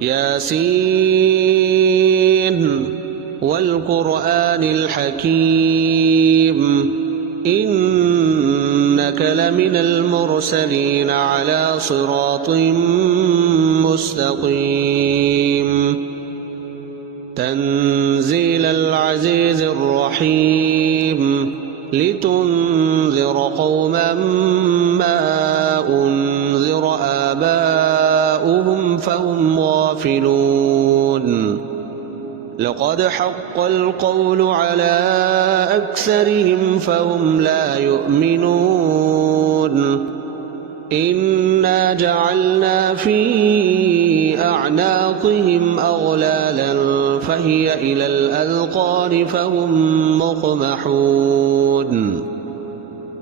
ياسين والقرآن الحكيم إنك لمن المرسلين على صراط مستقيم تنزيل العزيز الرحيم لتنذر قوما ما أنذر آباؤهم فهم غافلون لقد حق القول على أكثرهم فهم لا يؤمنون إنا جعلنا في أعناقهم أغلالا فهي إلى الأذقان فهم مقمحون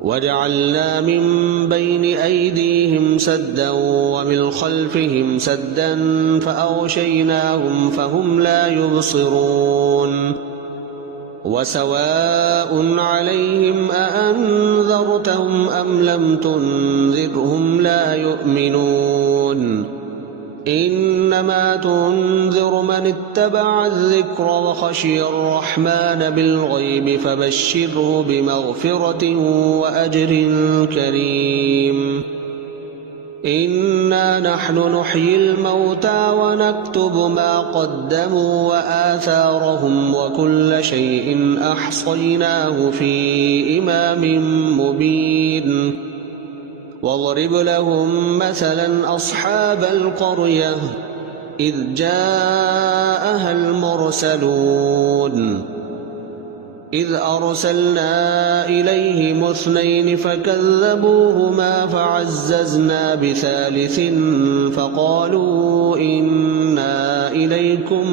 وجعلنا من بين أيديهم سدا ومن خلفهم سدا فأغشيناهم فهم لا يبصرون وسواء عليهم أأنذرتهم أم لم تنذرهم لا يؤمنون إنما تنذر من اتبع الذكر وخشي الرحمن بالغيب فبشره بمغفرة وأجر كريم إنا نحن نحيي الموتى ونكتب ما قدموا وآثارهم وكل شيء أحصيناه في إمام مبين واضرب لهم مثلا أصحاب القرية إذ جاءها المرسلون إذ أرسلنا إليهم 2 فكذبوهما فعززنا بثالث فقالوا إنا إليكم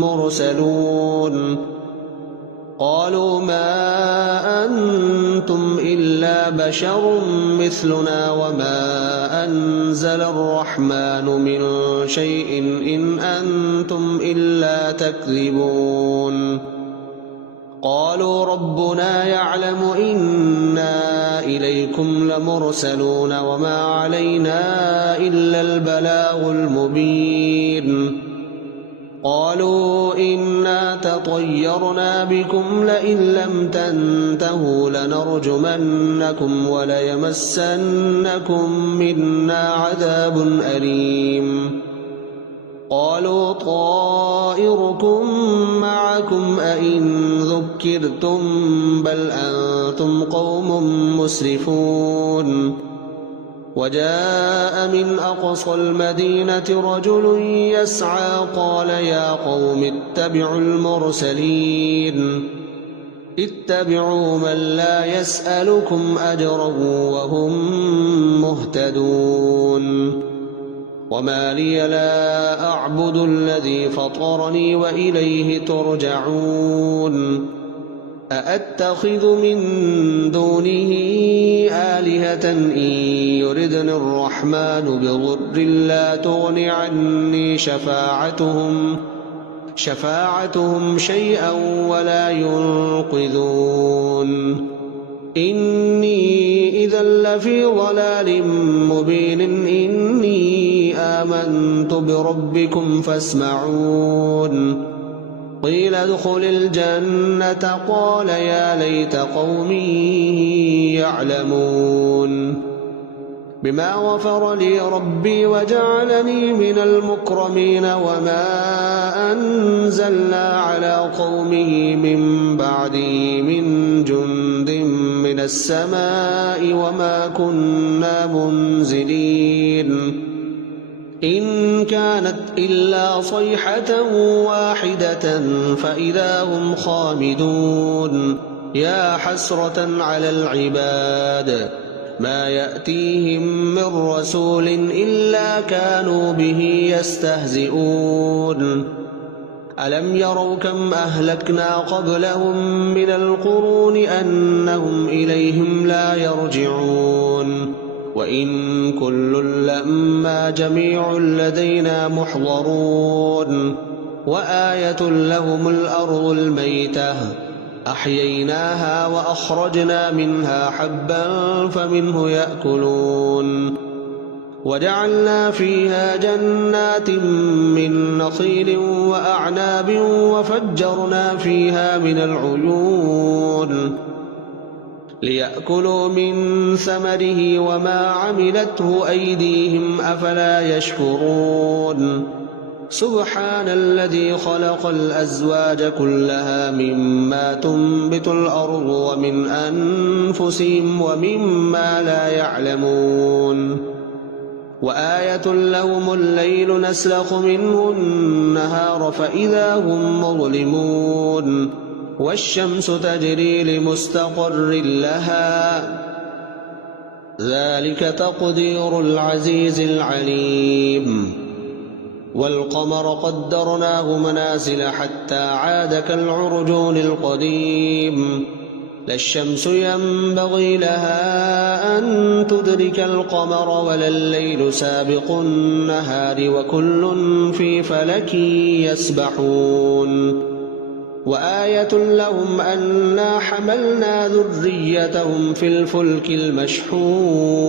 مرسلون قالوا ما أنتم إلا بشر مثلنا وما أنزل الرحمن من شيء إن أنتم إلا تكذبون قالوا ربنا يعلم إنا إليكم لمرسلون وما علينا إلا البلاغ المبين قالوا إنا تطيرنا بكم لئن لم تنتهوا لنرجمنكم وليمسنكم منا عذاب أليم قالوا طائركم معكم أئن ذكرتم بل أنتم قوم مسرفون وجاء من أقصى المدينة رجل يسعى قال يا قوم اتبعوا المرسلين اتبعوا من لا يسألكم أجرا وهم مهتدون وما لي لا أعبد الذي فطرني وإليه ترجعون أأتخذ من دونه آلهة إن يردني الرحمن بضر لا تغن عني شفاعتهم شيئا ولا ينقذون إني إذا لفي ضلال مبين إني آمنت بربكم فاسمعون قيل ادخل الجنة قال يا ليت قومي يعلمون بما غفر لي ربي وجعلني من المكرمين وما أنزلنا على قومه من بعده من جند من السماء وما كنا منزلين إن كانت إلا صيحة واحدة فإذا هم خامدون يا حسرة على العباد ما يأتيهم من رسول إلا كانوا به يستهزئون ألم يروا كم أهلكنا قبلهم من القرون أنهم إليهم لا يرجعون وإن كل لما جميع لدينا محضرون وآية لهم الأرض الميتة أحييناها وأخرجنا منها حبا فمنه يأكلون وجعلنا فيها جنات من نخيل وأعناب وفجرنا فيها من العيون ليأكلوا من ثمره وما عملته أيديهم أفلا يشكرون سبحان الذي خلق الأزواج كلها مما تنبت الأرض ومن أنفسهم ومما لا يعلمون وآية لهم الليل نسلخ منه النهار فإذا هم مظلمون والشمس تجري لمستقر لها ذلك تقدير العزيز العليم والقمر قدرناه منازل حتى عاد كالعرجون القديم لا الشمس ينبغي لها أن تدرك القمر ولا الليل سابق النهار وكل في فلك يسبحون وآية لهم أنا حملنا ذريتهم في الفلك المشحون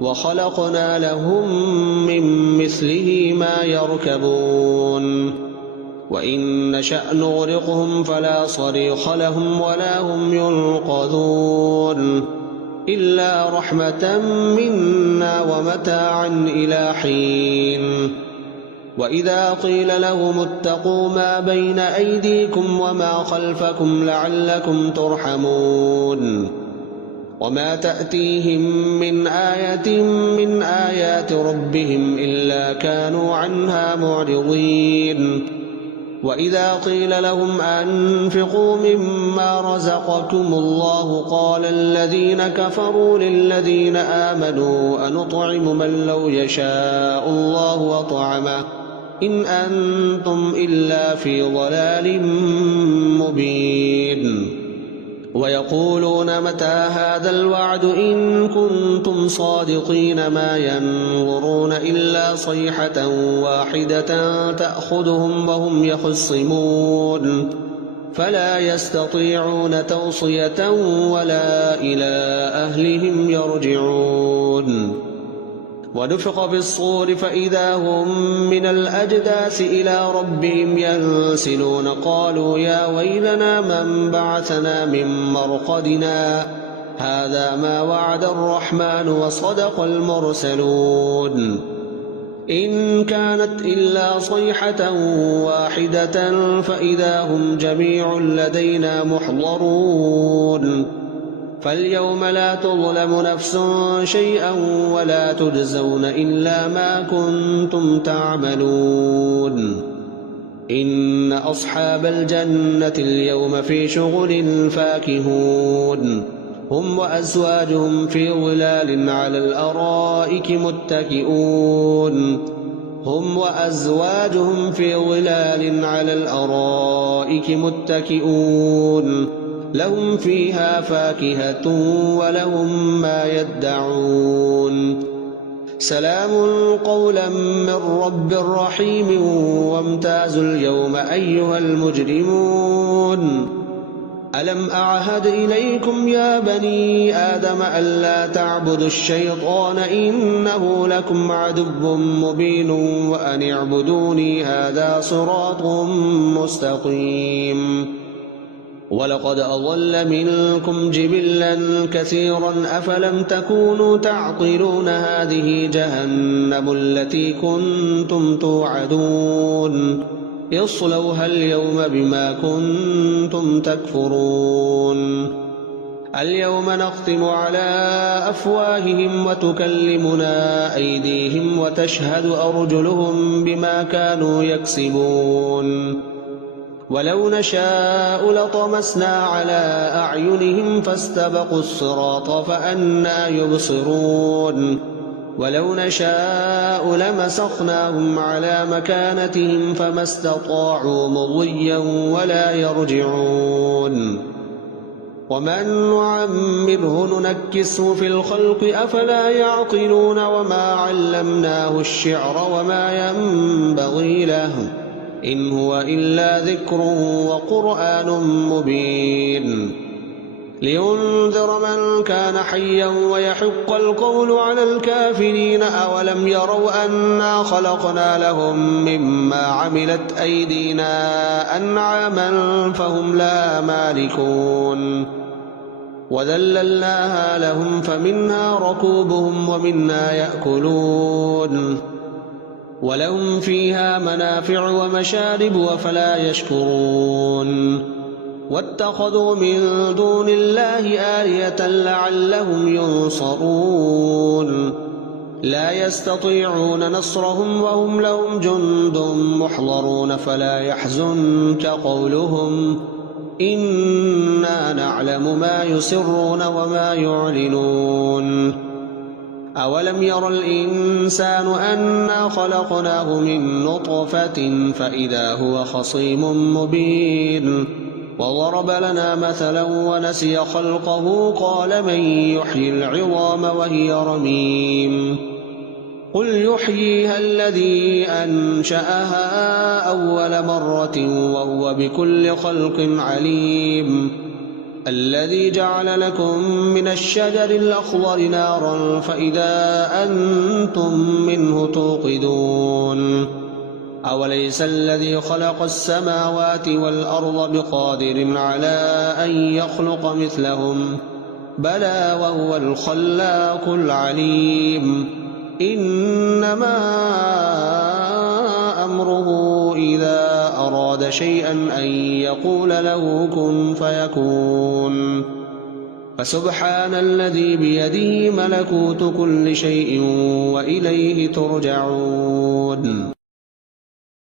وخلقنا لهم من مثله ما يركبون وإن نشأ نغرقهم فلا صريخ لهم ولا هم ينقذون إلا رحمة منا ومتاعا إلى حين وإذا قيل لهم اتقوا ما بين أيديكم وما خلفكم لعلكم ترحمون وما تأتيهم من آية من آيات ربهم إلا كانوا عنها معرضين وإذا قيل لهم أنفقوا مما رزقكم الله قال الذين كفروا للذين آمنوا أنطعم من لو يشاء الله أطعمه إن أنتم إلا في ضلال مبين ويقولون متى هذا الوعد إن كنتم صادقين ما ينظرون إلا صيحة واحدة تأخذهم وهم يخصمون فلا يستطيعون توصية ولا إلى أهلهم يرجعون ونفخ في الصور فإذا هم من الأجداث إلى ربهم ينسلون قالوا يا ويلنا من بعثنا من مرقدنا هذا ما وعد الرحمن وصدق المرسلون إن كانت إلا صيحة واحدة فإذا هم جميع لدينا محضرون فاليوم لا تظلم نفس شيئا ولا تجزون إلا ما كنتم تعملون إن أصحاب الجنة اليوم في شغل فاكهون هم وأزواجهم في ظلال على الأرائك متكئون هم وأزواجهم في ظلال على الأرائك متكئون لهم فيها فاكهة ولهم ما يدعون سلام قولا من رب رحيم وامتازوا اليوم أيها المجرمون ألم أعهد إليكم يا بني آدم ألا تعبدوا الشيطان إنه لكم عدو مبين وأن اعبدوني هذا صراط مستقيم ولقد أضل منكم جبلا كثيرا أفلم تكونوا تعقلون هذه جهنم التي كنتم توعدون اصلوها اليوم بما كنتم تكفرون اليوم نختم على أفواههم وتكلمنا أيديهم وتشهد أرجلهم بما كانوا يكسبون ولو نشاء لطمسنا على أعينهم فاستبقوا الصراط فأنى يبصرون ولو نشاء لمسخناهم على مكانتهم فما استطاعوا مضيا ولا يرجعون ومن نعمره ننكسه في الخلق أفلا يعقلون وما علمناه الشعر وما ينبغي له إن هو إلا ذكر وقرآن مبين لينذر من كان حيا ويحق القول على الكافرين. أولم يروا أنا خلقنا لهم مما عملت أيدينا أنعاما فهم لها مالكون وذللناها لهم فمنها ركوبهم ومنها يأكلون ولهم فيها منافع ومشارب وفلا يشكرون. واتخذوا من دون الله آلهة لعلهم ينصرون. لا يستطيعون نصرهم وهم لهم جند محضرون. فلا يحزنك قولهم إنا نعلم ما يسرون وما يعلنون. أولم ير الإنسان أنا خلقناه من نطفة فإذا هو خصيم مبين. وضرب لنا مثلا ونسي خلقه قال من يحيي العظام وهي رميم. قل يحييها الذي أنشأها أول مرة وهو بكل خلق عليم. الذي جعل لكم من الشجر الأخضر نارا فإذا أنتم منه توقدون. أوليس الذي خلق السماوات والأرض بقادر على أن يخلق مثلهم بلى وهو الخلاق العليم. إنما أمره إذا أراد شيئا أن يقول له كن فيكون. فسبحان الذي بيده ملكوت كل شيء وإليه ترجعون.